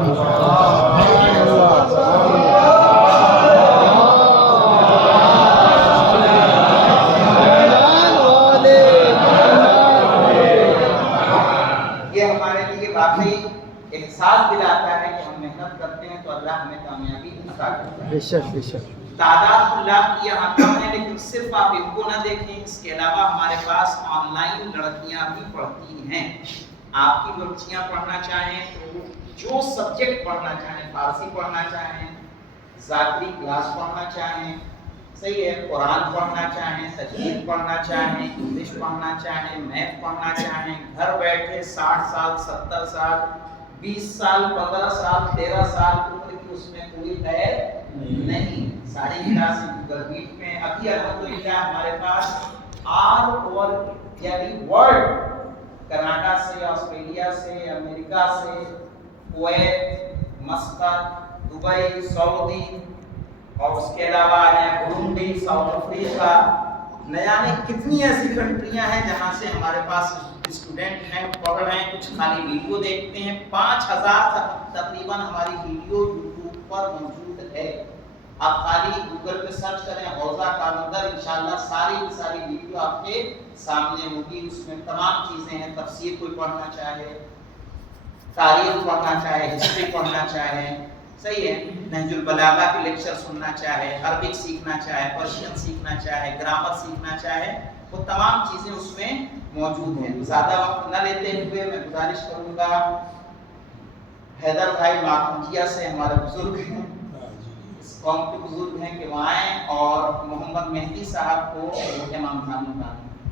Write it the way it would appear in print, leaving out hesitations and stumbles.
یہ ہمارے لیے واقعی احساس دلاتا ہے کہ ہم محنت کرتے ہیں تو اللہ ہمیں کامیابی عطا کرتا ہے۔ بے شک بے شک۔ تعداد طلاب کی یہاں کم ہے، لیکن صرف آپ ان کو نہ دیکھیں، اس کے علاوہ ہمارے پاس آن لائن لڑکیاں بھی پڑھتی ہیں۔ آپ کی بچیاں پڑھنا چاہیں تو جو سبجیکٹ پڑھنا چاہیں، فارسی پڑھنا چاہیں، ذاکری کلاس پڑھنا چاہیں، صحیح ہے، قرآن پڑھنا چاہیں، تجوید پڑھنا چاہیں، انگلش پڑھنا چاہیں، میتھ پڑھنا چاہیں، گھر بیٹھے 60 سال 70 سال 20 سال 15 سال 13 سال عمر کی اس میں کوئی ہے نہیں، ساری کلاسیں گوگل میٹ میں۔ ابھی الحمدللہ ہمارے پاس آل اوور یعنی ورلڈ، کینیڈا سے، آسٹریلیا سے، امریکہ سے، کویت، مسقط، دبئی، سعودی، اور اس کے علاوہ برونڈی، ساؤتھ افریقہ، نہ جانے کتنی ایسی کنٹریاں ہیں جہاں سے ہمارے پاس اسٹوڈنٹ ہیں، پڑھ رہے ہیں، کچھ خالی ویڈیو دیکھتے ہیں۔ 5000 تقریباً ہماری ویڈیو یوٹیوب پر موجود ہے۔ آپ خالی گوگل پہ سرچ کریں حوضہ کالندر، انشاءاللہ ساری کی ساری ویڈیو آپ کے سامنے ہوگی۔ اس میں تمام چیزیں ہیں، تفسیر کوئی پڑھنا چاہے، تاریخ پڑھنا چاہے، ہسٹری پڑھنا چاہے، صحیح ہے، نہج البلاغہ کے لیکچر سننا چاہے، عربک سیکھنا چاہے، پرشین سیکھنا چاہے، گرامر سیکھنا چاہے، وہ تمام چیزیں اس میں موجود ہیں۔ زیادہ وقت نہ لیتے ہوئے میں گزارش کروں گا، حیدر بھائی ماکھنجیا سے ہمارے بزرگ ہیں، اس قوم کے بزرگ ہیں، کہ وہ آئیں اور محمد مہدی صاحب کو امام خانی